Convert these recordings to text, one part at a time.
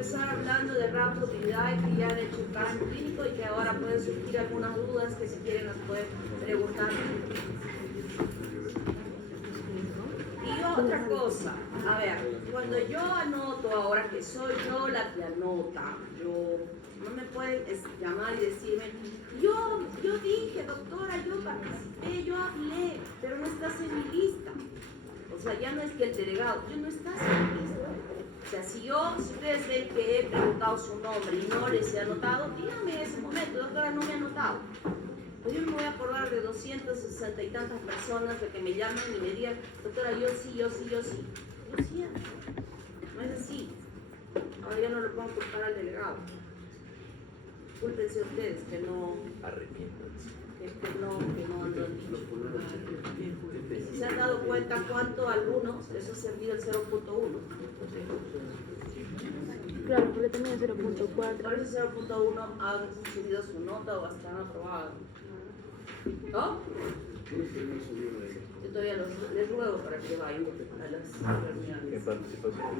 empezar hablando de raptomovilidad que ya han hecho el cambio clínico y que ahora pueden surgir algunas dudas que si quieren las pueden preguntar. Y otra cosa, a ver, cuando yo anoto ahora que soy yo la que anota, no me pueden llamar y decirme, yo dije, doctora, yo participé, yo hablé, pero no estás en mi lista. O sea, ya no es que el delegado, yo no estás en mi lista. O sea, si ustedes ven que he preguntado su nombre y no les he anotado, díganme en ese momento, doctora, no me he anotado. Pues yo me voy a acordar de 260 y tantas personas de que me llaman y me digan, doctora, yo sí. Lo siento, no es así. Ahora ya no le puedo culpar al delegado. Cúlpense ustedes que no han dicho. Si se han dado cuenta cuánto a algunos les ha servido el 0.1. Claro, porque también es 0.4. Por eso 0.1 han subido su nota o están aprobados. ¿No? Yo todavía les ruego para que vayan a las reuniones. En participación.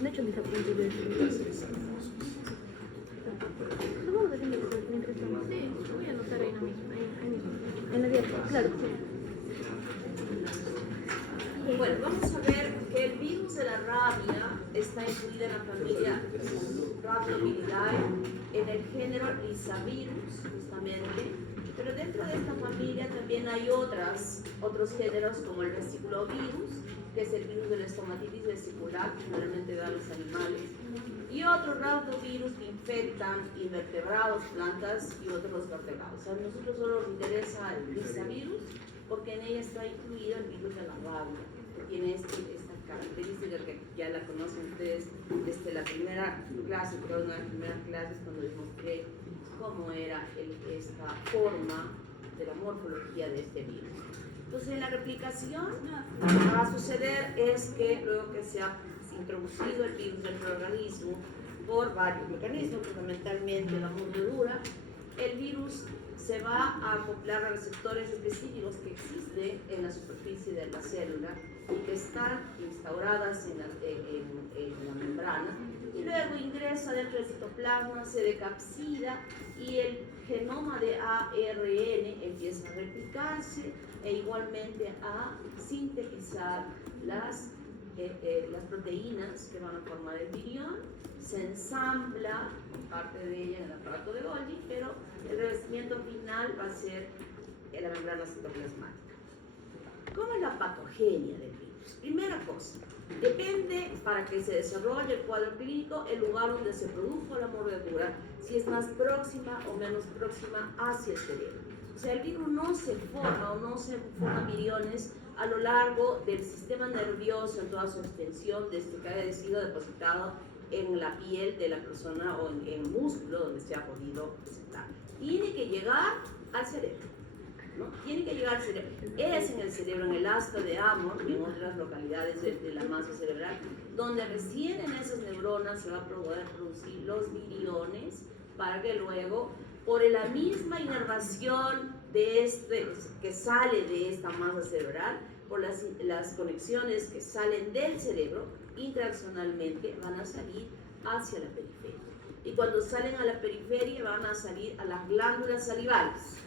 De hecho, mis apuntes de lo vamos haciendo mientras estamos. Sí, voy a anotar ahí mismo. En la dieta, claro. Bueno, vamos a ver que el virus de la rabia está incluido en la familia Rhabdomylidae, en el género Lyssavirus, justamente. Pero dentro de esta familia también hay otros géneros como el vesiculovirus, que es el virus de la estomatitis vesicular, que generalmente da a los animales, y otros rhabdovirus que infectan invertebrados, plantas y otros vertebrados. A nosotros solo nos interesa el Lyssavirus porque en ella está incluido el virus de la rabia, que tiene esta característica que ya la conocen ustedes desde la primera clase, creo, una de las primeras clases cuando les mostré cómo era esta forma de la morfología de este virus. Entonces, en la replicación, lo que va a suceder es que luego que se ha introducido el virus dentro del organismo por varios mecanismos, fundamentalmente la mordedura, el virus se va a acoplar a receptores específicos que existen en la superficie de la célula y que están instauradas en la membrana, y luego ingresa dentro del citoplasma, se decapsida y el genoma de ARN empieza a replicarse e igualmente a sintetizar las proteínas que van a formar el virión. Se ensambla parte de ella en el aparato de Golgi, pero el revestimiento final va a ser la membrana citoplasmática. ¿Cómo es la patogenia del virus? Primera cosa, depende para que se desarrolle el cuadro clínico el lugar donde se produjo la mordedura, si es más próxima o menos próxima hacia el cerebro. O sea, el virus no se forma o no se forma viriones a lo largo del sistema nervioso en toda su extensión, desde que haya sido depositado en la piel de la persona o en el músculo donde se ha podido presentar. Tiene que llegar al cerebro, ¿no? Tiene que llegar al cerebro. Es en el cerebro, en el asta de Amor y en otras localidades de la masa cerebral, donde recién en esas neuronas se va a poder producir los viriones para que luego, por la misma inervación que sale de esta masa cerebral, por las conexiones que salen del cerebro, intraccionalmente van a salir hacia la periferia. Y cuando salen a la periferia van a salir a las glándulas salivales,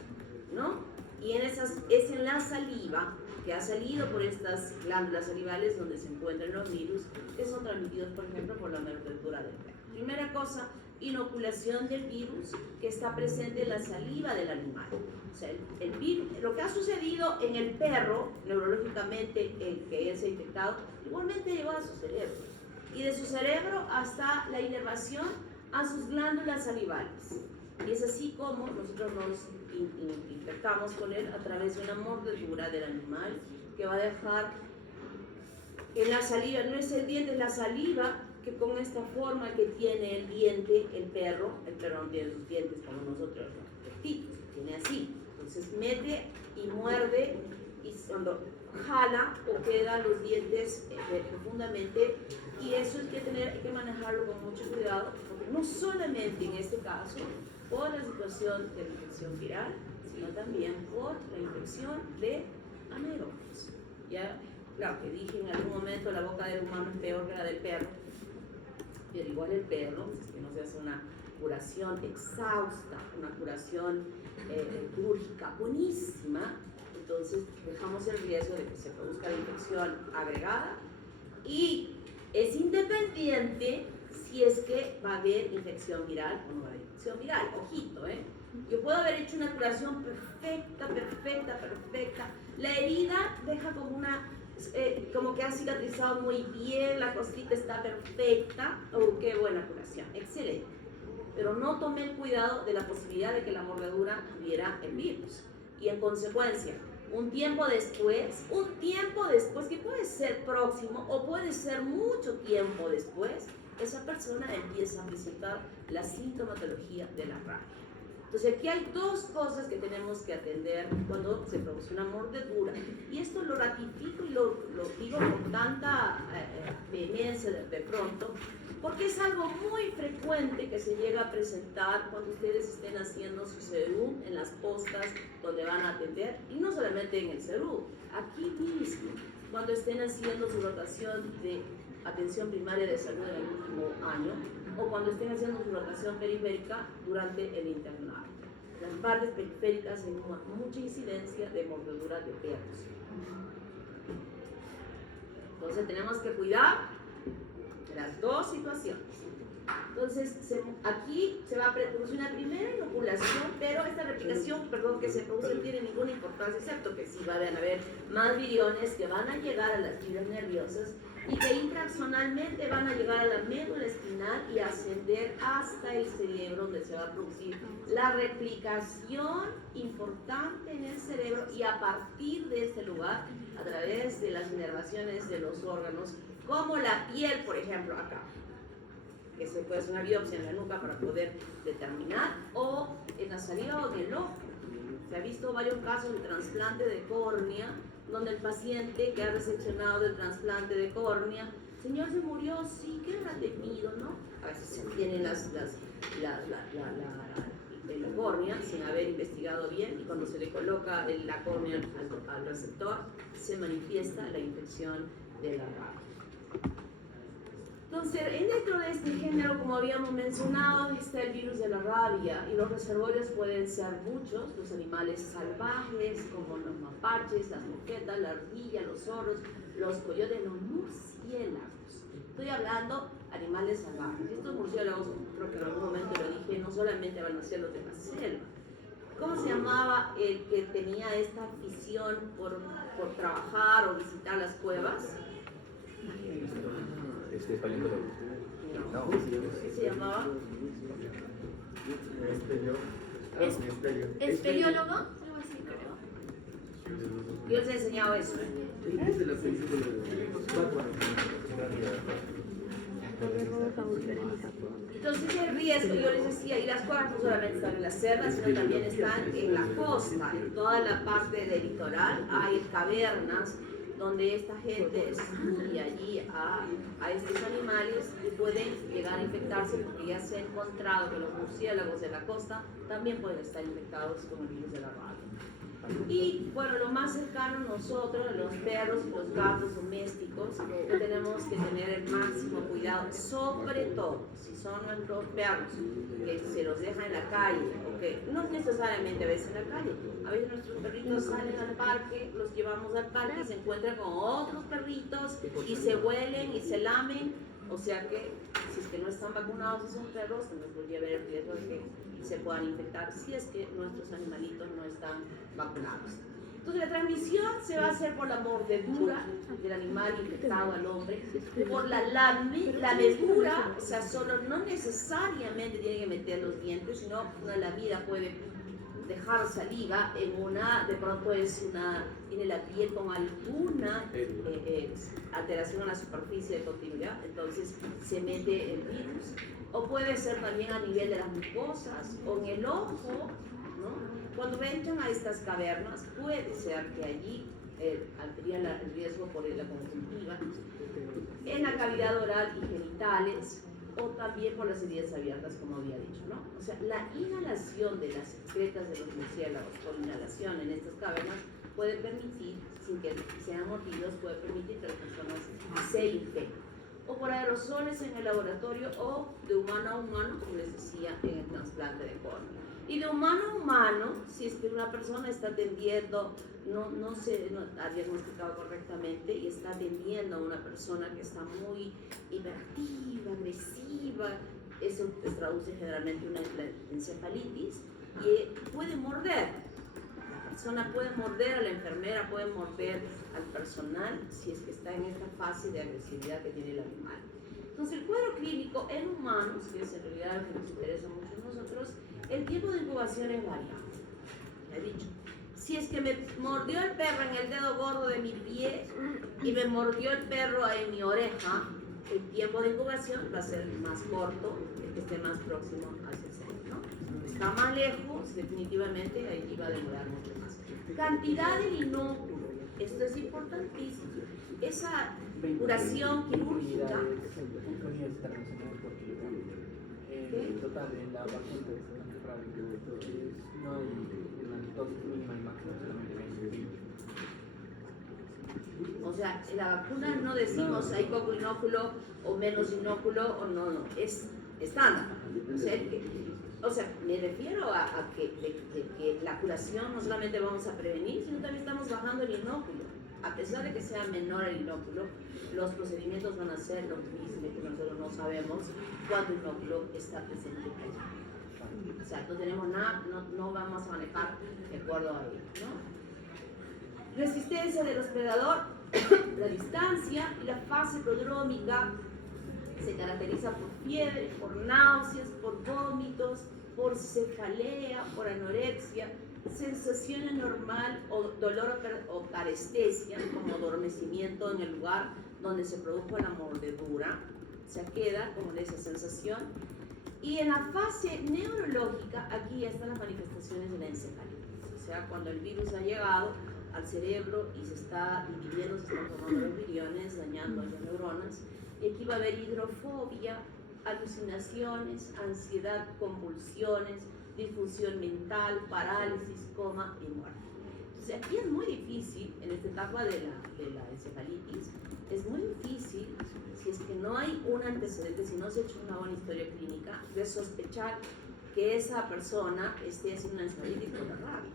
¿no? Y es en la saliva que ha salido por estas glándulas salivales donde se encuentran los virus que son transmitidos, por ejemplo, por la mordedura del perro. Primera cosa, inoculación del virus que está presente en la saliva del animal. O sea, el virus, lo que ha sucedido en el perro, neurológicamente, que él se ha infectado, igualmente llegó a su cerebro. Y de su cerebro hasta la inervación a sus glándulas salivales. Y es así como nosotros nos infectamos con él a través de una mordedura del animal que va a dejar en la saliva, no es el diente, es la saliva, que con esta forma que tiene el diente, el perro no tiene sus dientes como nosotros, los rectitos, tiene así. Entonces mete y muerde y cuando jala o quedan los dientes profundamente Y eso hay que manejarlo con mucho cuidado, porque no solamente en este caso por la situación de la infección viral, sino también por la infección de anaerobios. Ya, claro que dije en algún momento la boca del humano es peor que la del perro, pero igual el perro, si es que no se hace una curación exhausta, una curación quirúrgica buenísima, entonces dejamos el riesgo de que se produzca la infección agregada y es independiente si es que va a haber infección viral o no va a haber infección viral. Ojito, ¿eh? Yo puedo haber hecho una curación perfecta. La herida deja como como que ha cicatrizado muy bien, la cosita está perfecta. Oh, qué buena curación, excelente. Pero no tomé el cuidado de la posibilidad de que la mordedura tuviera el virus. Y en consecuencia, un tiempo después, que puede ser próximo o puede ser mucho tiempo después, esa persona empieza a presentar la sintomatología de la rabia. Entonces aquí hay dos cosas que tenemos que atender cuando se produce una mordedura. Y esto lo ratifico y lo digo con tanta vehemencia de pronto, porque es algo muy frecuente que se llega a presentar cuando ustedes estén haciendo su CERU en las postas donde van a atender, y no solamente en el CERU, aquí mismo, cuando estén haciendo su rotación de atención primaria de salud en el último año, o cuando estén haciendo su rotación periférica durante el internado. Las partes periféricas hay mucha incidencia de mordeduras de perros. Entonces tenemos que cuidar de las dos situaciones. Entonces aquí se va a producir una primera inoculación, pero esta replicación, que se produce no tiene ninguna importancia, excepto que sí van a haber más viriones que van a llegar a las fibras nerviosas y que intraaxonalmente van a llegar a la médula espinal y ascender hasta el cerebro, donde se va a producir la replicación importante en el cerebro, y a partir de este lugar, a través de las inervaciones de los órganos, como la piel, por ejemplo, acá, que se puede hacer una biopsia en la nuca para poder determinar, o en la saliva o en el ojo. Se ha visto varios casos de trasplante de córnea, donde el paciente que ha recepcionado del trasplante de córnea, señor, se murió, sí, ¿qué habrá tenido, no? A veces se obtienen la córnea sin haber investigado bien, y cuando se le coloca la córnea al receptor, se manifiesta la infección de la rabia. Entonces, dentro de este género, como habíamos mencionado, está el virus de la rabia, y los reservorios pueden ser muchos: los animales salvajes, como los mapaches, las moquetas, la ardilla, los zorros, los coyotes, los murciélagos. Estoy hablando animales salvajes. Estos murciélagos, creo que en algún momento lo dije, no solamente van a ser los de la selva. ¿Cómo se llamaba el que tenía esta afición por trabajar o visitar las cuevas? Paleontólogo. No. ¿Qué se llamaba? Espeleólogo, algo así creo. Yo les he enseñado eso, Es de la película de Batman. Entonces el riesgo, yo les decía, y las cuevas no solamente están en la selva, sino también están en la costa, en toda la parte del litoral hay cavernas donde esta gente estudia allí a estos animales y pueden llegar a infectarse, porque ya se ha encontrado que los murciélagos de la costa también pueden estar infectados con el virus de la rabia. Y bueno, lo más cercano a nosotros, los perros y los gatos domésticos, que tenemos que tener el máximo cuidado, sobre todo si son nuestros perros que se los deja en la calle, o que no necesariamente a veces en la calle, a veces nuestros perritos salen al parque, los llevamos al parque y se encuentran con otros perritos y se huelen y se lamen, o sea que si es que no están vacunados esos perros, se nos podría haber el riesgo de que se puedan infectar si es que nuestros animalitos no están vacunados. Entonces la transmisión se va a hacer por la mordedura del animal infectado al hombre, por la lamedura, o sea, solo no necesariamente tiene que meter los dientes, sino una lamida puede dejar saliva en de pronto tiene la piel con alguna alteración en la superficie de continuidad, entonces se mete el virus, o puede ser también a nivel de las mucosas o en el ojo, ¿no? Cuando entran a estas cavernas puede ser que allí amplía el riesgo por la conjuntiva, en la cavidad oral y genitales, o también por las heridas abiertas, como había dicho, ¿no? O sea, la inhalación de las excretas de los murciélagos por inhalación en estas cavernas puede permitir, sin que sean mordidos, puede permitir que las personas se infecten. O por aerosoles en el laboratorio o de humano a humano, como les decía, en el trasplante de córnea. Y de humano a humano, si es que una persona está atendiendo, no se ha diagnosticado correctamente y está atendiendo a una persona que está muy hiperactiva, agresiva, eso se traduce generalmente en una encefalitis y puede morder. La persona puede morder a la enfermera, puede morder al personal si es que está en esta fase de agresividad que tiene el animal. Entonces, el cuadro clínico en humanos, que es en realidad lo que nos interesa mucho a nosotros, el tiempo de incubación es variable. Ya he dicho, si es que me mordió el perro en el dedo gordo de mi pie y me mordió el perro en mi oreja, el tiempo de incubación va a ser más corto, el que esté más próximo hacia el centro, ¿no? Está más lejos, definitivamente, ahí va a demorar mucho más. Cantidad del inóculo, esto es importantísimo. Esa curación quirúrgica. En total, en la vacuna no hay una dosis mínima y máxima, solamente 20. O sea, en la vacuna no decimos hay poco inóculo o menos inóculo o no, es estándar. O sea, me refiero a que la curación no solamente vamos a prevenir, sino también estamos bajando el inóculo. A pesar de que sea menor el inóculo, los procedimientos van a ser los mismos, que nosotros no sabemos cuánto inóculo está presente ahí. O sea, no tenemos nada, no vamos a manejar de acuerdo a ello, ¿no? Resistencia del hospedador, la distancia y la fase prodrómica se caracteriza por fiebre, por náuseas, por vómitos, por cefalea, por anorexia, sensación anormal o dolor o parestesia, como adormecimiento en el lugar donde se produjo la mordedura, se queda como de esa sensación. Y en la fase neurológica, aquí ya están las manifestaciones de la encefalitis, o sea, cuando el virus ha llegado al cerebro y se está dividiendo, se están formando los viriones, dañando las neuronas, y aquí va a haber hidrofobia, alucinaciones, ansiedad, convulsiones, disfunción mental, parálisis, coma y muerte. Entonces aquí es muy difícil, en esta etapa de la encefalitis, es muy difícil, si es que no hay un antecedente, si no se ha hecho una buena historia clínica, de sospechar que esa persona esté haciendo una encefalitis por la rabia.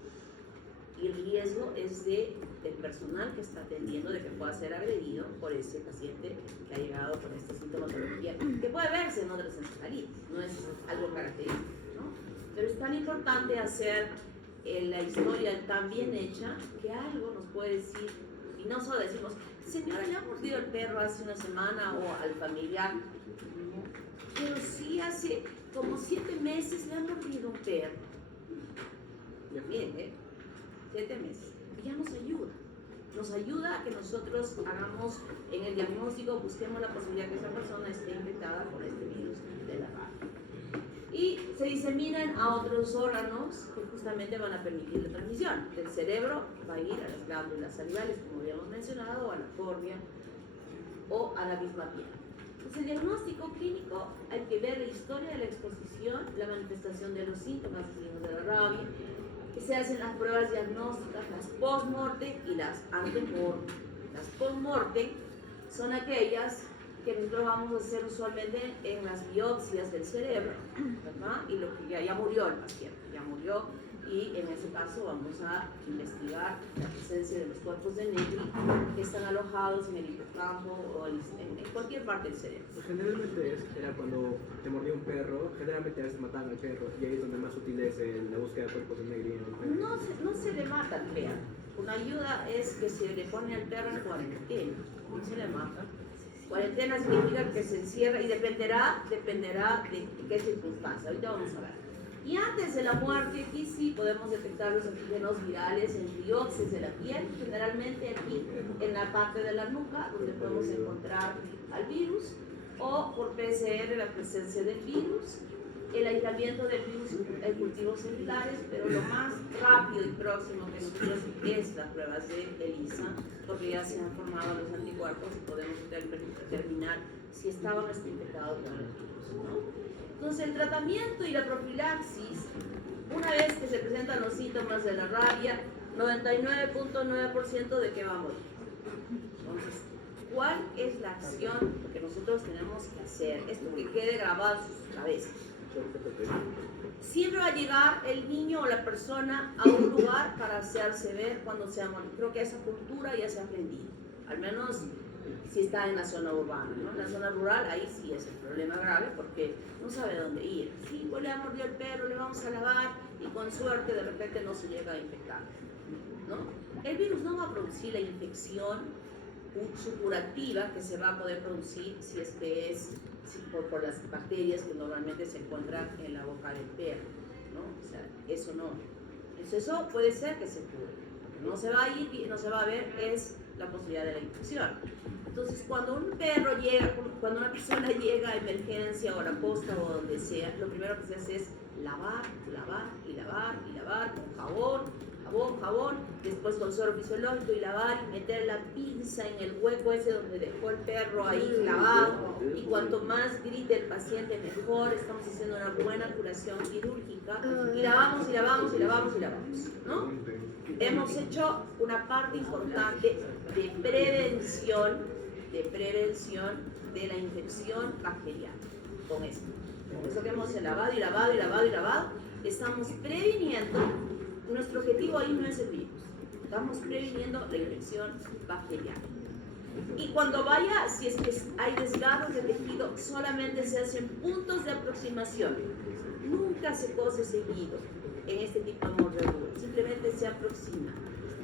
Y el riesgo es del personal que está atendiendo de que pueda ser agredido por ese paciente que ha llegado con esta sintomatología, que puede verse en otras encefalitis, no es algo característico, ¿no? Pero es tan importante hacer la historia tan bien hecha que algo nos puede decir, y no solo decimos, señora, le ha mordido el perro hace una semana o al familiar, pero sí hace como 7 meses le ha mordido un perro. Bien, 7 meses. Y ya nos ayuda a que nosotros hagamos en el diagnóstico, busquemos la posibilidad que esa persona esté infectada por este virus de la rabia. Y se diseminan a otros órganos que justamente van a permitir la transmisión. Del cerebro va a ir a las glándulas salivales, como habíamos mencionado, o a la córnea o a la misma piel. Entonces, el diagnóstico clínico, hay que ver la historia de la exposición, la manifestación de los síntomas de la rabia, que se hacen las pruebas diagnósticas, las post-mortem y las ante-mortem. Las post-mortem son aquellas que nosotros vamos a hacer usualmente en las biopsias del cerebro, ¿verdad? Y lo que ya murió el paciente, ya murió, y en ese caso vamos a investigar la presencia de los cuerpos de Negri que están alojados en el hipocampo o en cualquier parte del cerebro. Pues generalmente era cuando te mordió un perro, generalmente a veces mataban al perro, y ahí es donde más útil es la búsqueda de cuerpos de Negri en el perro. No se le mata al perro. Una ayuda es que se le pone al perro en cuarentena, no se le mata. Cuarentena significa que se encierra y dependerá de qué circunstancia. Ahorita vamos a ver. Y antes de la muerte, aquí sí podemos detectar los antígenos virales en biopsias de la piel, generalmente aquí en la parte de la nuca, donde podemos encontrar al virus, o por PCR la presencia del virus, el aislamiento del virus en cultivos celulares, pero lo más rápido y próximo que nosotros es las pruebas de ELISA, porque ya se han formado los anticuerpos y podemos determinar si estaba o no está infectado con el virus, ¿no? Entonces, el tratamiento y la profilaxis, una vez que se presentan los síntomas de la rabia, 99.9% de que va a morir. Entonces, ¿cuál es la acción que nosotros tenemos que hacer? Esto que quede grabado en sus cabezas. Siempre va a llegar el niño o la persona a un lugar para hacerse ver cuando sea morir. Creo que esa cultura ya se ha aprendido, al menos si está en la zona urbana, ¿no? En la zona rural, ahí sí es el problema grave porque no sabe dónde ir. Sí, pues le ha mordido el perro, le vamos a lavar y con suerte de repente no se llega a infectar, ¿no? El virus no va a producir la infección supurativa que se va a poder producir si es que es por las bacterias que normalmente se encuentran en la boca del perro, ¿no? O sea, eso no. Entonces, eso puede ser que se cure. Lo que no se va a ir, no se va a ver es la posibilidad de la infección. Entonces, cuando un perro llega, cuando una persona llega a emergencia o a la posta o donde sea, lo primero que se hace es lavar, lavar y lavar y lavar con jabón, después con suero fisiológico y lavar y meter la pinza en el hueco ese donde dejó el perro ahí clavado, y cuanto más grite el paciente mejor. Estamos haciendo una buena curación quirúrgica y lavamos y lavamos y lavamos y lavamos, ¿no? Hemos hecho una parte importante de prevención de la infección bacteriana con esto. Con eso que hemos lavado y lavado y lavado y lavado, estamos previniendo. Nuestro objetivo ahí no es el virus, estamos previniendo la infección bacteriana. Y cuando vaya, si es que hay desgarros de tejido, solamente se hacen puntos de aproximación. Nunca se cose seguido en este tipo de mordedura, simplemente se aproxima.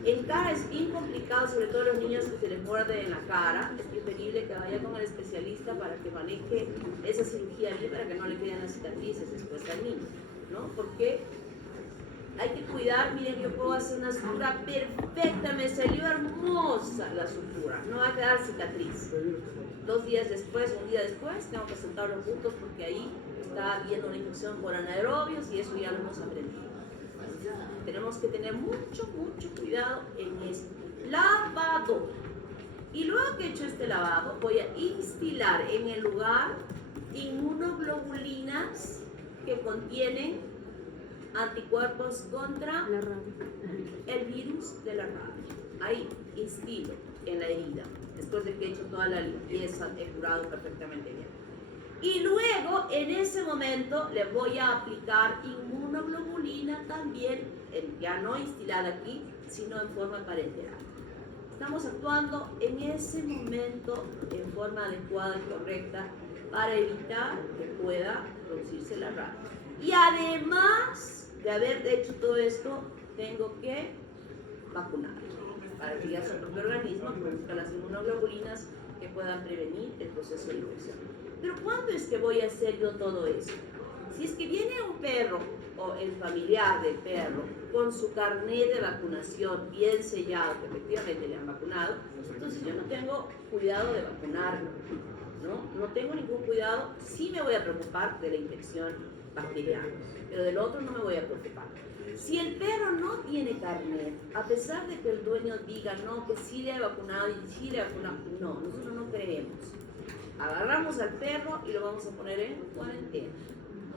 En cara es bien complicado, sobre todo los niños que se les muerde en la cara. Es preferible que vaya con el especialista para que maneje esa cirugía bien, para que no le queden las cicatrices después al niño, ¿no? Porque hay que cuidar. Miren, yo puedo hacer una sutura perfecta, me salió hermosa la sutura, no va a quedar cicatriz. 2 días después, un día después, tengo que soltar los puntos porque ahí está habiendo una infección por anaerobios y eso ya lo hemos aprendido. Tenemos que tener mucho cuidado en esto. Lavado. Y luego que he hecho este lavado, voy a instilar en el lugar inmunoglobulinas que contienen anticuerpos contra La rabia. el virus de la rabia. Ahí instilo en la herida, después de que he hecho toda la limpieza, he curado perfectamente bien. Y luego, en ese momento, le voy a aplicar inmunoglobulina también, ya no instilada aquí, sino en forma parenteral. Estamos actuando en ese momento en forma adecuada y correcta para evitar que pueda producirse la rabia. Y además de haber hecho todo esto, tengo que vacunar para que ya su propio organismo produzca las inmunoglobulinas que puedan prevenir el proceso de infección. Pero ¿cuándo es que voy a hacer yo todo eso? Si es que viene un perro o el familiar del perro con su carnet de vacunación bien sellado, que efectivamente le han vacunado, entonces yo no tengo cuidado de vacunarlo, ¿no? No tengo ningún cuidado. Sí me voy a preocupar de la infección bacteriana, pero del otro no me voy a preocupar. Si el perro no tiene carnet, a pesar de que el dueño diga no, que sí le ha vacunado y sí le ha vacunado, no, nosotros no creemos. Agarramos al perro y lo vamos a poner en cuarentena.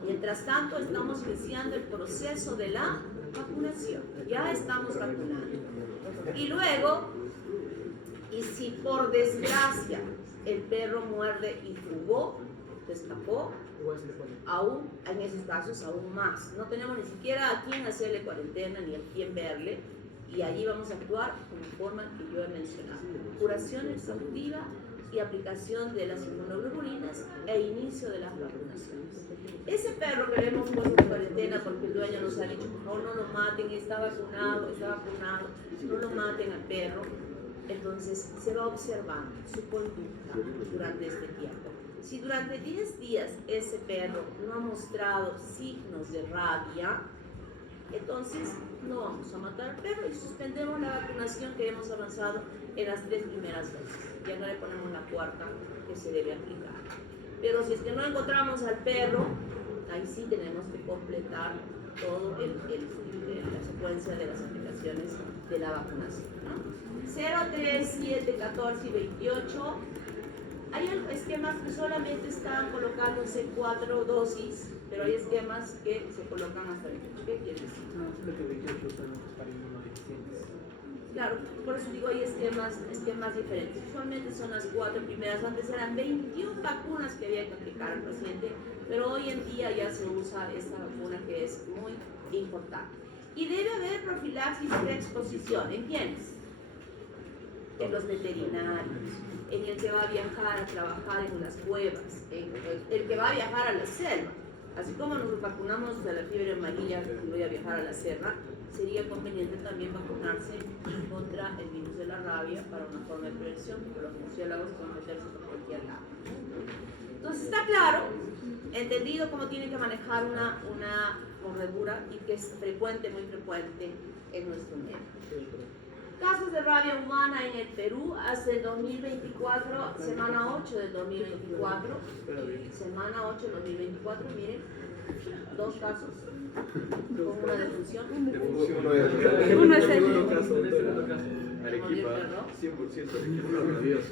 Mientras tanto, estamos iniciando el proceso de la vacunación. Ya estamos vacunando. Y luego, y si por desgracia el perro muerde y fugó, se escapó, aún en esos casos aún más. No tenemos ni siquiera a quién hacerle cuarentena ni a quién verle, y allí vamos a actuar con la forma que yo he mencionado: curación exhaustiva y aplicación de las inmunoglobulinas e inicio de las vacunaciones. Ese perro que le hemos puesto en cuarentena porque el dueño nos ha dicho no lo maten, está vacunado, no lo maten al perro, entonces se va observando su conducta durante este tiempo. Si durante 10 días ese perro no ha mostrado signos de rabia, entonces no vamos a matar al perro y suspendemos la vacunación que hemos avanzado en las 3 primeras veces. Ya no le ponemos la 4ª que se debe aplicar. Pero si es que no encontramos al perro, ahí sí tenemos que completar todo la secuencia de las aplicaciones de la vacunación, ¿no? 0, 3, 7, 14 y 28. Hay esquemas que solamente están colocándose 4 dosis, pero hay esquemas que se colocan hasta 28. ¿Qué quiere decir? No, solo que 28 son para inmunodeficientes. Claro, por eso digo, hay esquemas diferentes. Usualmente son las 4 primeras. Antes eran 21 vacunas que había que aplicar al paciente, pero hoy en día ya se usa esta vacuna que es muy importante. Y debe haber profilaxis preexposición. ¿En quiénes? En los veterinarios, en el que va a viajar a trabajar en las cuevas, en el que va a viajar a la selva. Así como nos vacunamos de la fiebre amarilla que voy a viajar a la selva, sería conveniente también vacunarse contra el virus de la rabia para una forma de prevención, porque los murciélagos pueden meterse por cualquier lado. Entonces está claro, entendido cómo tiene que manejar una mordedura y que es frecuente, muy frecuente en nuestro medio. Casos de rabia humana en el Perú hasta el 2024, semana 8 del 2024, semana 8 del 2024, miren, 2 casos con una defunción. Uno es el. Arequipa, 100% Arequipa, maravilloso.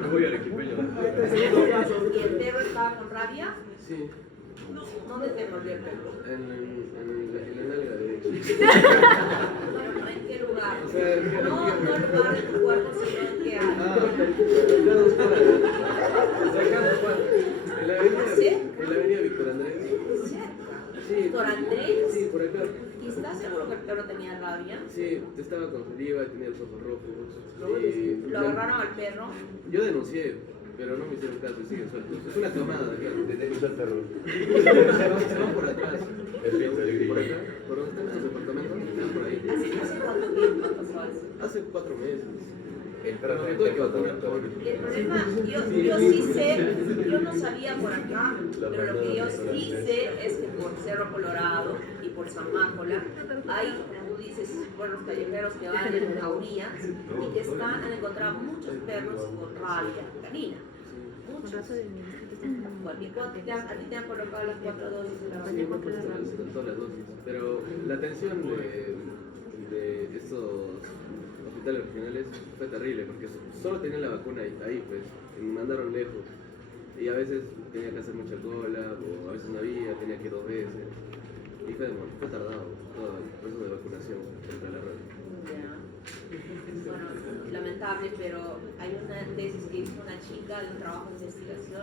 Me voy arequipeño. ¿Y el perro estaba con rabia? Sí, ¿Dónde te mordió el perro? en la nalga de... Bueno, ¿en qué lugar? O sea, No el lugar de tu cuerpo, sino en qué área. En la avenida Víctor Andrés. Cerca. Sí. ¿Víctor Andrés? Sí, por acá. ¿Y estás seguro que el perro tenía rabia? Sí, estaba con saliva, tenía los ojos rojos. Y ¿Lo agarraron al perro? yo denuncié, pero no me hicieron caso y siguen sueltos. Es una tomada, claro. Detenido el terror. Se van por atrás. El viento de Por grillo. acá, por donde están esos departamentos, están por ahí. ¿Hace cuánto tiempo pasó eso? Hace 4 meses. El perro Pero me te tuve que vacunar por... El problema, yo sí sé, yo no sabía por acá, pero lo que yo sí sé es que por Cerro Colorado y por San Mácola hay, como tú dices, buenos callejeros que van en jaurías y que han encontrado muchos perros con rabia canina. Muchos. Bueno, ¿y a ti te han colocado las 4 dosis de la Sí, vacuna? todas las dosis. Pero la atención de estos hospitales regionales fue terrible porque solo tenían la vacuna ahí pues, y me mandaron lejos. Y a veces tenía que hacer mucha cola, o a veces no había, tenía que ir 2 veces. Y fue tardado todo el proceso de vacunación contra la rabia. Ya. Bueno, lamentable, pero hay una tesis que hizo una chica de un trabajo de investigación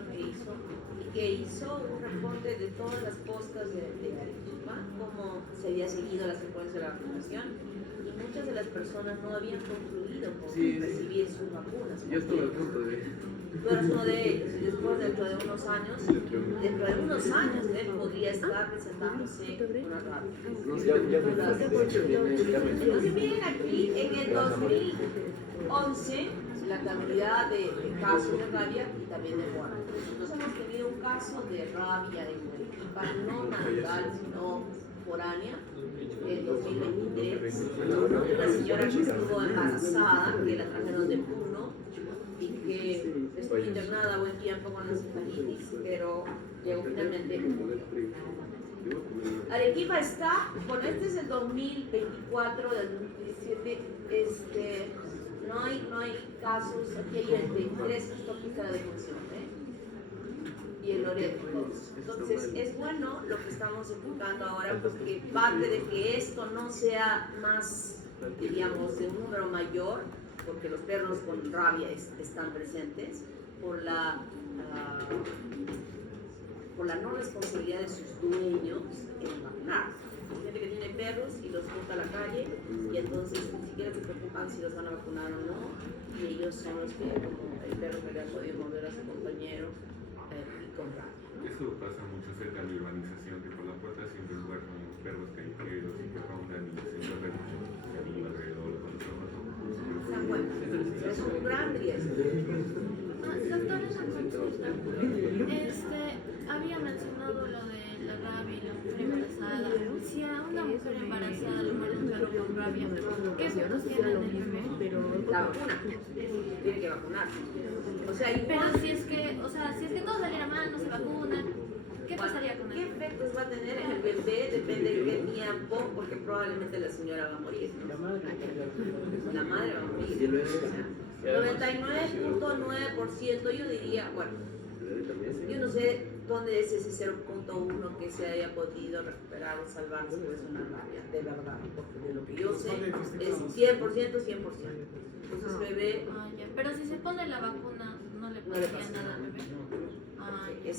que hizo un reporte de todas las postas de Arequipa, cómo se había seguido la secuencia de la vacunación, y muchas de las personas no habían concluido con recibir sus vacunas. Yo estuve a punto de... Tú eres uno de ellos, y después dentro de unos años, él podría estar presentándose una rabia. No sé, Entonces miren aquí, en el 2011, la cantidad de casos de rabia y también de muerte. Nosotros hemos tenido un caso de rabia en Arequipa, no natural, sino foránea, en 2023. Una señora que estuvo embarazada, que la trajeron de Puno y que estuvo internada buen tiempo con la encefalitis, pero llegó finalmente. Arequipa está, bueno, este es el 2024, del 2017, no hay casos, aquí hay el 23 justo aquí está la defunción, y el Loreto. Entonces es bueno lo que estamos enfocando ahora, porque parte de que esto no sea más, diríamos, de un número mayor, porque los perros con rabia están presentes, por la no responsabilidad de sus dueños en vacunar. Hay gente que tiene perros y los bota a la calle y entonces ni siquiera se preocupan si los van a vacunar o no, y ellos son los que, como el perro que le ha podido morder a su compañero, y con rabia. Eso pasa mucho cerca de la urbanización, que por la puerta siempre duermen los perros callejeros y que rondan y se duermen mucho camino alrededor cuando se Están buenos, es un gran riesgo. Doctor, esa consulta. Había mencionado lo de la rabia y la mujer embarazada. Si a una mujer embarazada le muere un perro con rabia, ¿qué efectos tiene en el bebé? La vacuna. tiene que vacunarse. O sea, Pero igual, si es que, o sea, si es que todo saliera mal, no se vacunan, ¿qué pasaría con ¿qué él? efectos va a tener en el bebé? Depende de qué tiempo, porque probablemente la señora va a morir, ¿no? La madre La madre va a morir. Y el bebé. O sea, 99.9% yo diría, bueno, El bebé también, sí. yo no sé dónde es ese 0.1 que se haya podido recuperar o salvar después de una rabia, de verdad, porque de lo que yo sé es 100%, 100%. Entonces, bebé, Ah, ya. Pero si se pone la vacuna, no le No le pasaría pasa nada al nada. bebé. Ah, ya.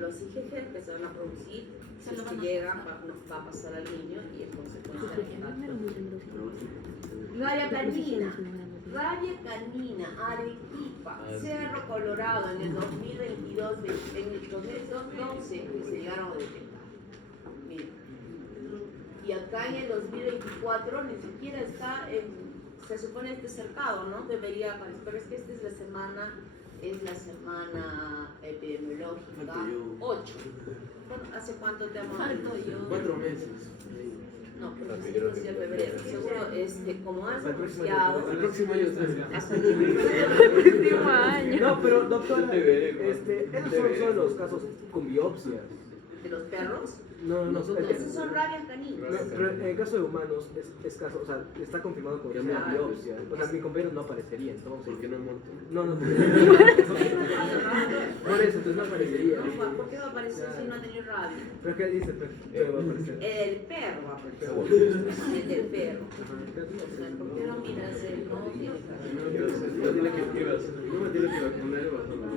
los IgG que se van a producir, Se si lo es van que a llegan, pasar. va a pasar al niño y en consecuencia Ah, rabia canina. Rabia canina, Arequipa, Cerro Colorado en el 2022, en el 2012 que se llegaron a detectar. Mira. Y acá en el 2024 ni siquiera está se supone este cercado, ¿no? Debería aparecer, pero es que esta es la semana epidemiológica Falto yo. 8. ¿Hace cuánto te hemos Falto yo. 4 meses. No, pero sí no hacía febrero. Seguro, como has anunciado, El próximo año está. Último año. No, pero doctora, Yo te veré, esos son solo los casos con biopsias. de los perros, No, Nosotros- esos son rabias caninas. pero en el caso de humanos es caso, o sea, está confirmado con Ya una muerto. biopsia. O sea, mi compañero no aparecería entonces. Porque no ha muerto. No, por eso, entonces no aparecería. No, ¿por qué va a aparecer si no ha tenido rabia? Pero ¿qué dice? Pero va a aparecer. El perro va a aparecer. El del perro. O sea, ¿por qué no miras el no tiene rabia? No me tiene que vacunar bajo la.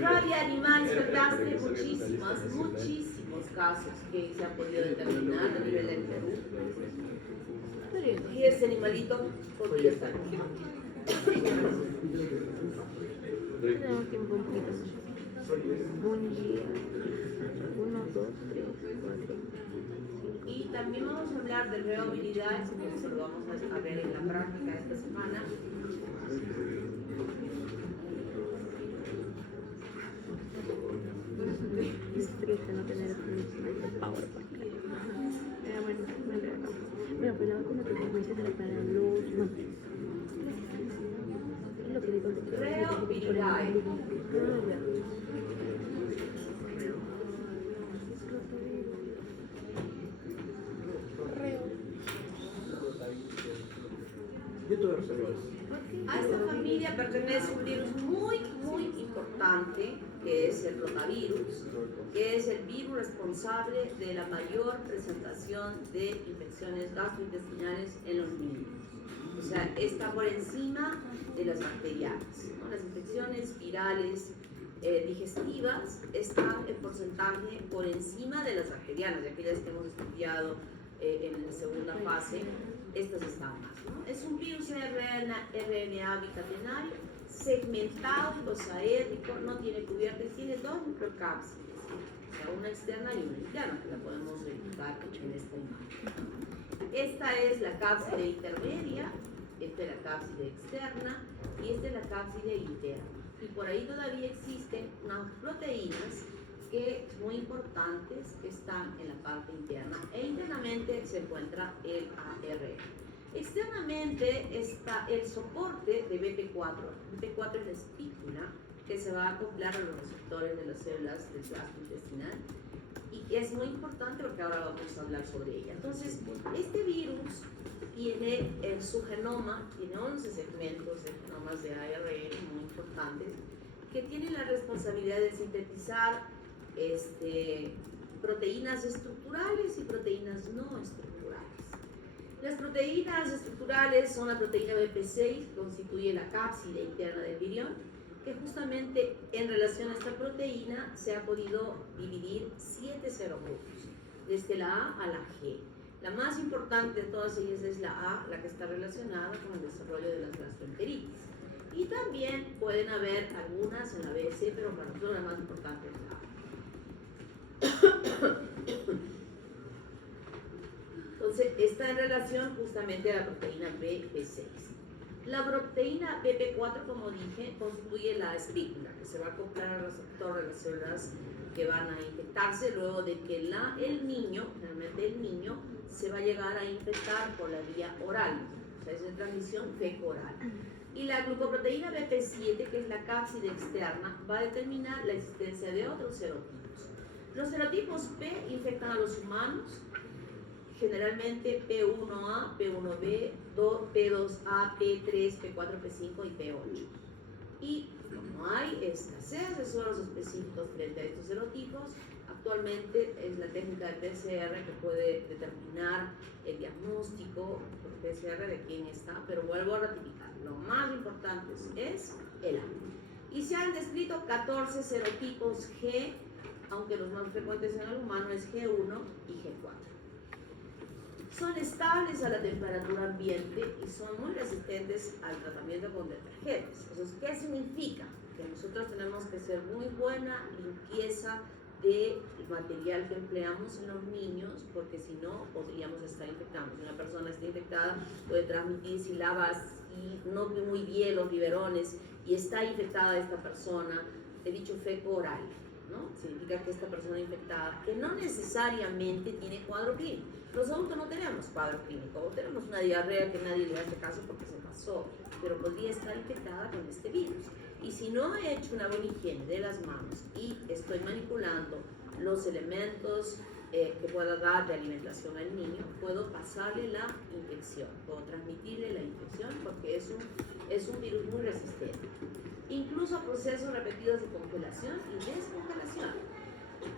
Rabia animal silvestre, muchísimos casos que se han podido determinar a nivel del Perú. Y este animalito podría estar aquí. Tenemos tiempo completo. Un día. 1, 2, 3, 4. Y también vamos a hablar de rehabilidad, que eso lo vamos a ver en la práctica esta semana. Es triste no tener power pack. Pero bueno, pero la vacuna que me dice para los no. Es lo que digo. Rehabilidad. Yo tuve reservas. A esta familia pertenece un virus muy importante, que es el rotavirus, que es el virus responsable de la mayor presentación de infecciones gastrointestinales en los niños. O sea, está por encima de las bacterianas, ¿no? Las infecciones virales digestivas están en porcentaje por encima de las bacterianas, de aquellas que hemos estudiado en la segunda fase. Estas están más, ¿no? Es un virus RNA bicatenario, segmentado, icosaédrico, no tiene cubierta y tiene dos microcápsides, o sea, una externa y una interna, que la podemos verificar en esta imagen. Esta es la cápside intermedia, esta es la cápside externa y esta es la cápside interna. Y por ahí todavía existen unas proteínas que muy importantes que están en la parte interna e internamente se encuentra el ARN. Externamente está el soporte de BP4. BP4 es la espícula que se va a acoplar a los receptores de las células del gastrointestinal y es muy importante porque ahora vamos a hablar sobre ella. Entonces, este virus tiene en su genoma, tiene 11 segmentos de genomas de ARN muy importantes que tienen la responsabilidad de sintetizar proteínas estructurales y proteínas no estructurales. Las proteínas estructurales son la proteína BP6, que constituye la cápside interna del virión, que justamente en relación a esta proteína se ha podido dividir 7 serogrupos, desde la A a la G. La más importante de todas ellas es la A, la que está relacionada con el desarrollo de las gastroenteritis. Y también pueden haber algunas en la B, C, pero para nosotros la más importante es la A. Entonces, está en relación justamente a la proteína BP6. La proteína BP4, como dije, constituye la espícula, que se va a acoplar al receptor de las células que van a infectarse luego de que el niño, generalmente el niño, se va a llegar a infectar por la vía oral, o sea, es de transmisión feco-oral. Y la glucoproteína BP7, que es la cápside externa, va a determinar la existencia de otros serotipos. Los serotipos P infectan a los humanos, generalmente P1A, P1B, P2A, P3, P4, P5 y P8. Y como hay escasez de sueros específicos frente a estos serotipos, actualmente es la técnica de PCR que puede determinar el diagnóstico por PCR de quién está, pero vuelvo a ratificar, lo más importante es el hambre. Y se han descrito 14 serotipos G, aunque los más frecuentes en el humano es G1 y G4. Son estables a la temperatura ambiente y son muy resistentes al tratamiento con detergentes. Entonces, ¿qué significa? Que nosotros tenemos que hacer muy buena limpieza del material que empleamos en los niños, porque si no podríamos estar infectando. Si una persona está infectada, puede transmitir si lavas y no muy bien los biberones y está infectada esta persona, he dicho feco oral, ¿no? Significa que esta persona infectada, que no necesariamente tiene cuadro clínico. Los adultos no tenemos cuadro clínico, o tenemos una diarrea que nadie le hace caso porque se pasó, pero podría estar infectada con este virus. Y si no he hecho una buena higiene de las manos y estoy manipulando los elementos que pueda dar de alimentación al niño, puedo pasarle la infección, puedo transmitirle la infección porque es un virus muy resistente. Incluso procesos repetidos de congelación y descongelación.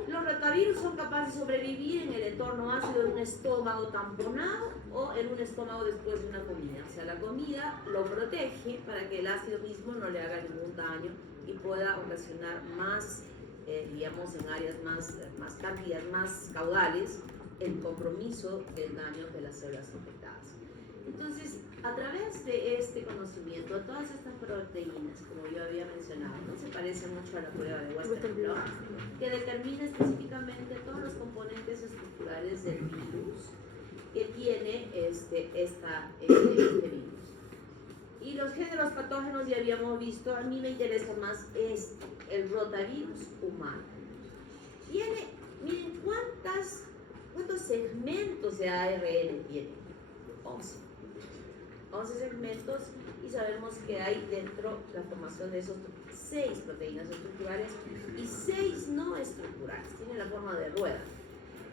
Los rotavirus son capaces de sobrevivir en el entorno ácido de un estómago tamponado o en un estómago después de una comida. O sea, la comida lo protege para que el ácido mismo no le haga ningún daño y pueda ocasionar más, digamos, en áreas más cantidades, más caudales, el compromiso del daño de las células infectadas. Entonces, a través de este conocimiento, todas estas proteínas, como yo había mencionado, no se parece mucho a la prueba de Western blot, que determina específicamente todos los componentes estructurales del virus que tiene este virus. Y los géneros patógenos ya habíamos visto, a mí me interesa más el rotavirus humano. Tiene, miren cuántos segmentos de ARN tiene. 11 segmentos, y sabemos que hay dentro la formación de esos 6 proteínas estructurales y 6 no estructurales, tiene la forma de rueda.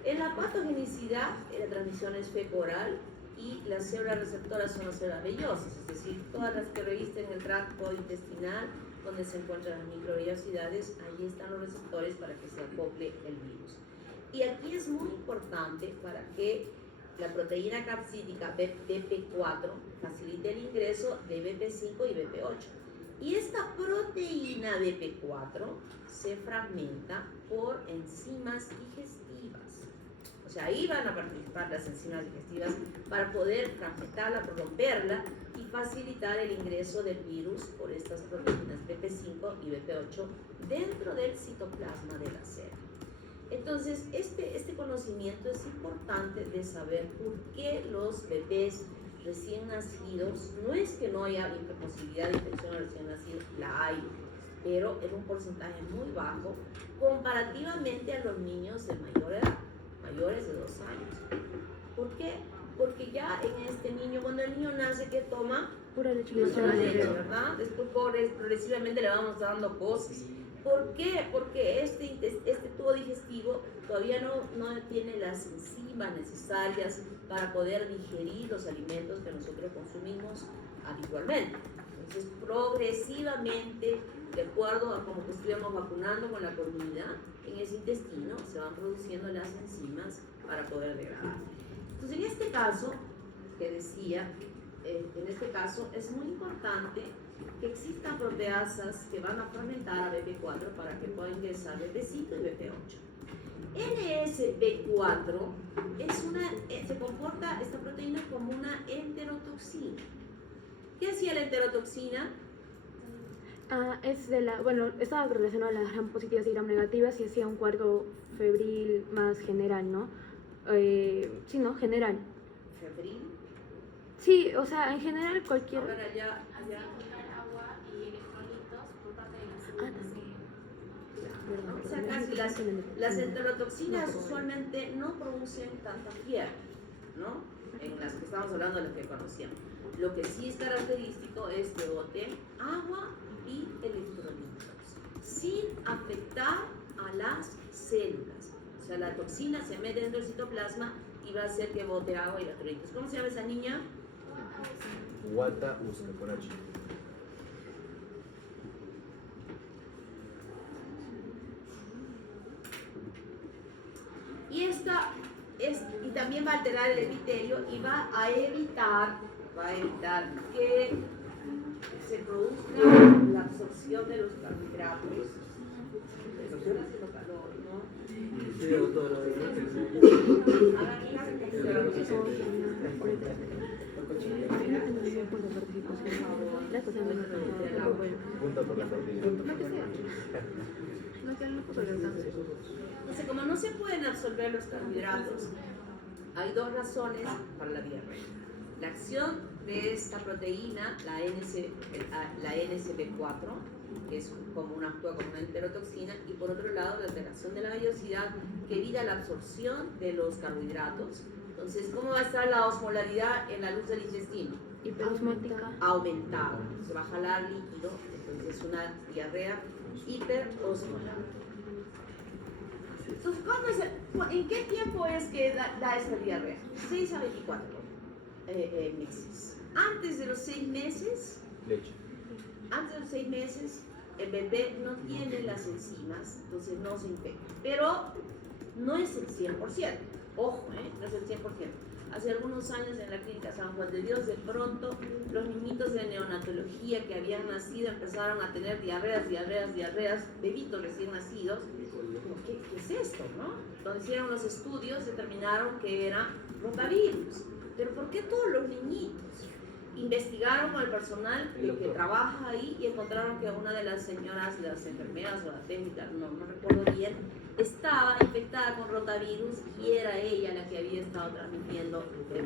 En la patogenicidad, la transmisión es feco-oral y las células receptoras son las células vellosas, es decir, todas las que revisten el tracto intestinal donde se encuentran las microvellosidades, allí están los receptores para que se acople el virus. Y aquí es muy importante para que la proteína capsídica BP4 facilita el ingreso de BP5 y BP8. Y esta proteína BP4 se fragmenta por enzimas digestivas. O sea, ahí van a participar las enzimas digestivas para poder fragmentarla, romperla y facilitar el ingreso del virus por estas proteínas BP5 y BP8 dentro del citoplasma de la célula. Entonces, este conocimiento es importante de saber por qué los bebés recién nacidos, no es que no haya posibilidad de infección recién nacidos, la hay, pero en un porcentaje muy bajo comparativamente a los niños de mayor edad, mayores de 2 años. ¿Por qué? Porque ya en este niño, cuando el niño nace, ¿qué toma? Pura leche, leche, ¿verdad? Después progresivamente le vamos dando cosas. ¿Por qué? Porque este tubo digestivo todavía no tiene las enzimas necesarias para poder digerir los alimentos que nosotros consumimos habitualmente. Entonces, progresivamente, de acuerdo a cómo que estuviéramos vacunando con la comida, en ese intestino se van produciendo las enzimas para poder degradar. Entonces, en este caso, que decía, en este caso es muy importante que existan proteasas que van a fragmentar a BP4 para que pueda ingresar BP5 y BP8. NSB4 se comporta esta proteína como una enterotoxina. ¿Qué hacía la enterotoxina? Es de estaba relacionado a las gram positivas y gram negativas y hacía un cuadro febril más general, ¿no? Sí, ¿no? General. ¿Febril? Sí, o sea, en general cualquier... A ver, allá. Agua y electrolitos por parte de las células. O sea, casi las enterotoxinas usualmente no producen tanta fiebre, ¿no? En las que estamos hablando de las que conocíamos. Lo que sí es característico es que boten agua y electrolitos, sin afectar a las células. O sea, la toxina se mete dentro del citoplasma y va a hacer que bote agua y electrolitos. ¿Cómo se llama esa niña? Wata Uska, con H. Y también va a alterar el epitelio y va a evitar que se produzca la absorción de los carbohidratos. Está haciendo calor, ¿no? Sí, doctora. Punto por la partida. Entonces, como no se pueden absorber los carbohidratos, hay dos razones para la diarrea. La acción de esta proteína, la NSP4, que es actúa como una enterotoxina, y por otro lado la alteración de la vellosidad que evita la absorción de los carbohidratos. Entonces, ¿cómo va a estar la osmolaridad en la luz del intestino? Hiperosmótica. Aumentada. Se va a jalar líquido, entonces es una diarrea hiperosmolar. Entonces, ¿en qué tiempo es que da esta diarrea? 6 a 24 meses. Antes de los 6 meses, Leche. el bebé no tiene las enzimas, entonces no se infecta. Pero no es el 100%. Ojo, no es el 100%. Hace algunos años en la clínica San Juan de Dios, de pronto los niñitos de neonatología que habían nacido empezaron a tener diarreas, bebitos recién nacidos. ¿Qué es esto, no? Cuando hicieron los estudios determinaron que era rotavirus. Pero ¿por qué todos los niñitos? Investigaron con el personal que trabaja ahí y encontraron que una de las señoras, las enfermeras o la técnica, no recuerdo bien, estaba infectada con rotavirus y era ella la que había estado transmitiendo la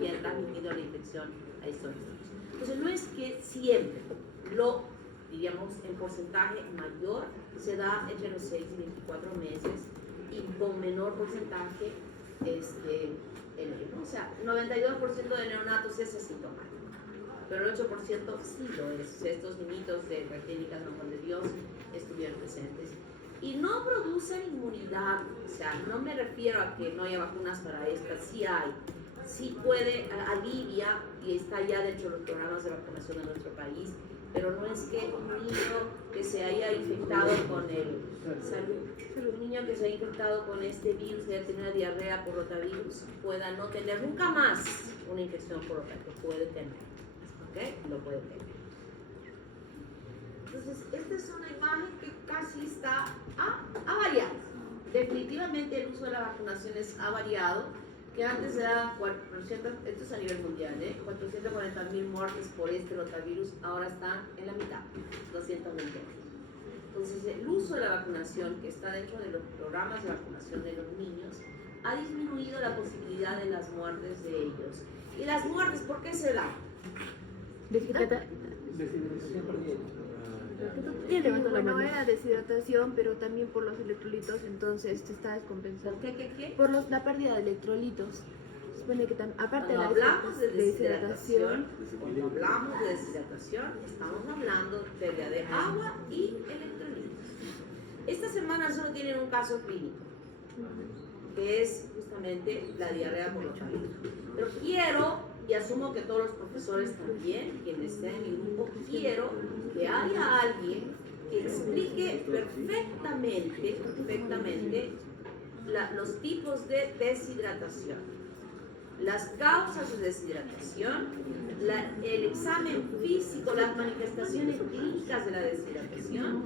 infección a estos niños. Entonces no es que siempre diríamos en porcentaje mayor se da entre los 6 y 24 meses y con menor porcentaje o sea, 92% de neonatos es asintomático, pero el 8% sí lo es. Estos niñitos de la clínica San Juan de Dios estuvieron presentes y no producen inmunidad. O sea, no me refiero a que no haya vacunas para estas, sí hay, sí alivia y está ya dentro de los programas de vacunación de nuestro país, pero no es que un niño que se haya infectado con un niño que se haya infectado con este virus, que haya tenido una diarrea por rotavirus, pueda no tener nunca más una infección por rotavirus, puede tener, ¿ok? Lo puede tener. Entonces, esta es una imagen que casi ha variado. Definitivamente el uso de las vacunaciones ha variado, que antes era 400, esto es a nivel mundial, 440.000 muertes por este rotavirus, ahora están en la mitad, 220. Entonces, el uso de la vacunación, que está dentro de los programas de vacunación de los niños, ha disminuido la posibilidad de las muertes de ellos. ¿Y las muertes por qué se dan? Deshidratación por dieta. Bueno, era deshidratación, pero también por los electrolitos, entonces se está descompensando. ¿Por qué? Por la pérdida de electrolitos. Se supone que aparte Cuando de la hablamos de deshidratación, estamos hablando de pérdida de agua y electrolitos. Esta semana solo tienen un caso clínico, que es justamente la diarrea por rotavirus. Pero quiero, y asumo que todos los profesores también, quienes estén en mi grupo, quiero que haya alguien que explique perfectamente los tipos de deshidratación, las causas de deshidratación, el examen físico, las manifestaciones clínicas de la deshidratación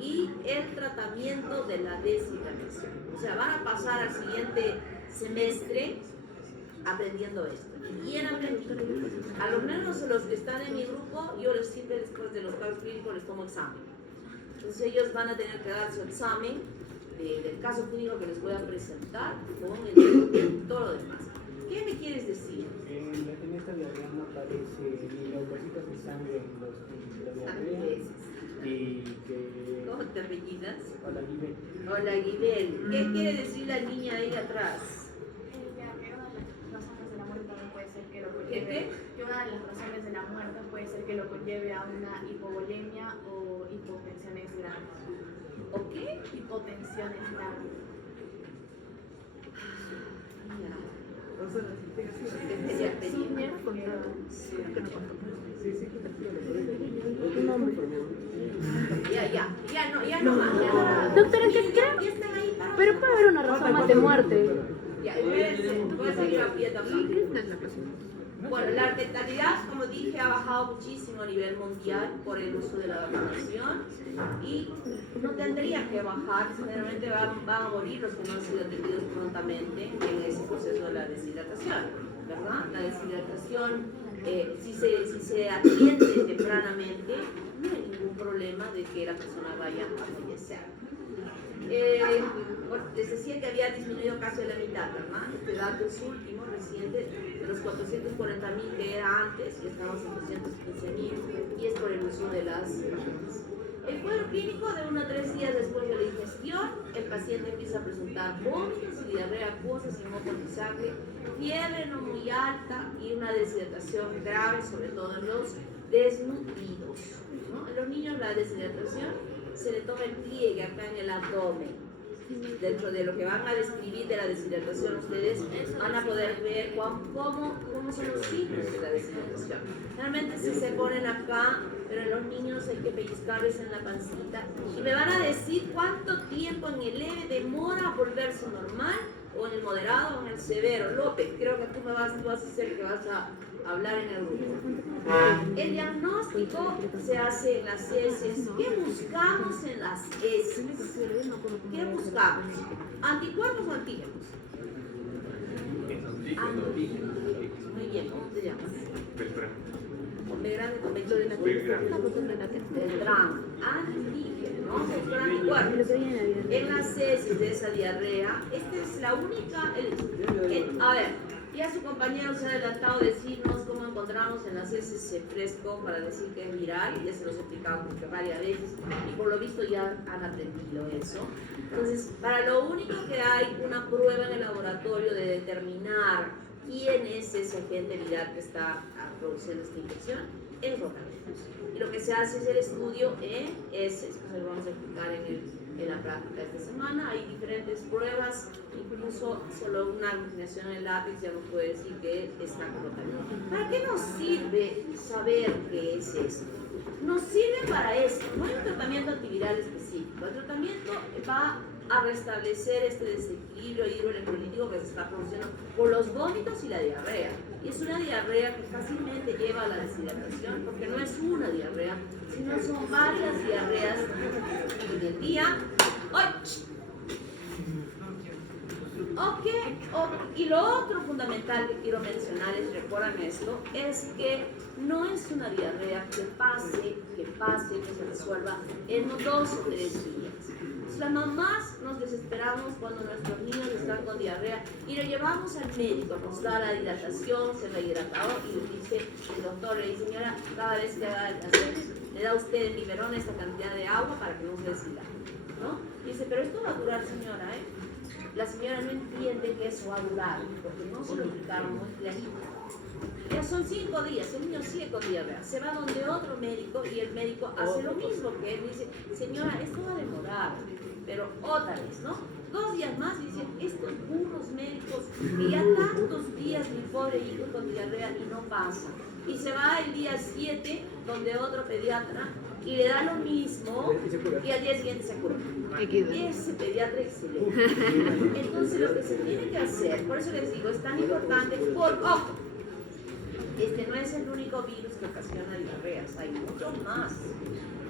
y el tratamiento de la deshidratación. O sea, van a pasar al siguiente semestre aprendiendo esto. Bien aprendido. A los menos los que están en mi grupo, yo siempre después de los casos clínicos les tomo examen. Entonces ellos van a tener que dar su examen del caso clínico que les voy a presentar con todo lo demás. ¿Qué me quieres decir? En esta diarrea no aparece ni leucocitos ni sangre en la diarrea. Y que... ¿Cómo te apellidas? Hola, Guibel. Hola, Guibel. ¿Qué quiere decir la niña ahí atrás? Ya que una de las razones de la muerte también puede ser que lo ¿Qué? que una de las razones de la muerte ser que lo conlleve a una hipovolemia o hipotensiones graves. ¿O qué? Hipotensiones graves. Sumner contra... Ya no más. Doctora, ¿qué creo? Ya están ahí para... Pero puede haber una razón más de muerte. Ya, espérense, voy a seguir a pie también. Bueno, la letalidad, como dije, ha bajado muchísimo a nivel mundial por el uso de la vacunación y no tendría que bajar, generalmente van a morir los que no han sido atendidos prontamente en ese proceso de la deshidratación, ¿verdad? La deshidratación, si se atiende tempranamente, no hay ningún problema de que la persona vaya a fallecer. Bueno, les decía que había disminuido casi a la mitad, ¿verdad? Este dato es último, reciente, de los 440.000 que era antes, y estamos en 215.000, y es por el uso de las vacunas. El cuadro clínico de 1 a 3 días después de la ingestión, el paciente empieza a presentar vómitos y diarrea acuosa sin moco ni sangre, fiebre no muy alta y una deshidratación grave, sobre todo en los desnutridos, ¿no? En los niños la deshidratación se le toma el pliegue acá en el abdomen. Dentro de lo que van a describir de la deshidratación, ustedes van a poder ver cómo son los signos de la deshidratación. Realmente si se ponen acá, pero en los niños hay que pellizcarles en la pancita. Y me van a decir cuánto tiempo en el leve demora a volverse normal, o en el moderado o en el severo. López, creo que tú vas a ser el que vas a hablar en el grupo. El diagnóstico se hace en las heces. ¿Qué buscamos en las heces? ¿Qué buscamos? ¿Anticuerpos o antígenos? Antígenos. Muy bien, ¿cómo te llamas? Beltrán. B grande con B chica. Beltrán. Antígeno, ¿no? Buscar anticuerpos. En las heces de esa diarrea, esta es la única. A ver. Ya su compañero se ha adelantado a decirnos cómo encontramos en las heces fresco para decir que es viral, ya se los he explicado varias veces y por lo visto ya han aprendido eso. Entonces, para lo único que hay una prueba en el laboratorio de determinar quién es ese agente viral que está produciendo esta infección es rotavirus. Y lo que se hace es el estudio en heces, que lo vamos a explicar en la práctica esta semana. Hay diferentes pruebas, incluso solo una aglutinación en el lápiz ya nos puede decir que está con rotavirus. ¿Para qué nos sirve saber qué es esto? Nos sirve para esto. No hay un tratamiento antiviral específico. El tratamiento va a restablecer este desequilibrio hidroelectrolítico que se está produciendo por los vómitos y la diarrea. Y es una diarrea que fácilmente lleva a la deshidratación, porque no es una diarrea, sino son varias diarreas en el día. ¡Ay! Ok, y lo otro fundamental que quiero mencionarles, recuerdan esto, es que no es una diarrea que pase, que se resuelva en 2 o 3 días. Las mamás nos desesperamos cuando nuestros niños están con diarrea y lo llevamos al médico, nos da la hidratación, se rehidrata y dice, el doctor le dice, señora, cada vez que haga le da usted el biberón esta cantidad de agua para que no se deshidrate, ¿no? Y dice, pero esto va a durar, señora, ¿eh? La señora no entiende que eso va a durar, porque no se lo explicaron muy clarito. Ya son 5 días, el niño sigue con diarrea, se va donde otro médico y el médico hace lo mismo que él, dice, señora, esto va a demorar, pero otra vez, ¿no? 2 días más y dicen, estos burros médicos que ya tantos días mi pobre hijo con diarrea y no pasa. Y se va el día 7 donde otro pediatra y le da lo mismo y al día siguiente se cura. Ese pediatra excelente. Entonces lo que se tiene que hacer, por eso les digo, es tan importante, ojo, este no es el único virus que ocasiona diarreas, hay muchos más.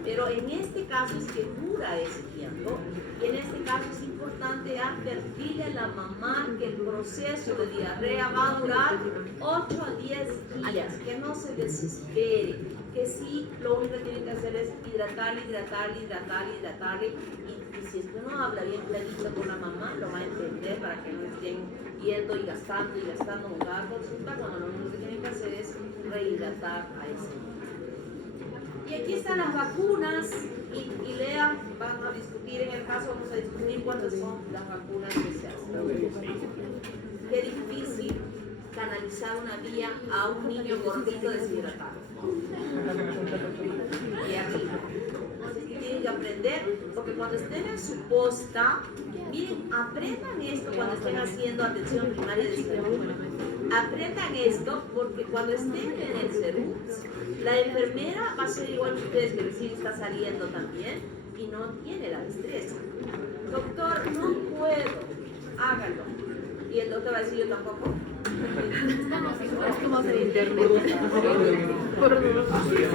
Pero en este caso es que dura ese tiempo y en este caso es importante advertirle a la mamá que el proceso de diarrea va a durar 8 a 10 días, que no se desespere, que sí, lo único que tienen que hacer es hidratarle y si es que uno habla bien clarito con la mamá, lo va a entender para que no estén yendo y gastando con cada consulta, cuando lo único que tienen que hacer es rehidratar a ese niño. Y aquí están las vacunas y lean, van a discutir, en el caso vamos a discutir cuántas son las vacunas que se hacen. Qué difícil canalizar una vía a un niño gordito deshidratado. y arriba. Así que tienen que aprender, porque cuando estén en su posta, miren, aprendan esto cuando estén haciendo atención primaria de salud. Aprendan esto porque cuando estén en el CERU, la enfermera va a ser igual que ustedes, que recién está saliendo también y no tiene la destreza. Doctor, no puedo, hágalo. Y el doctor va a decir, yo tampoco. Es como hacer internet.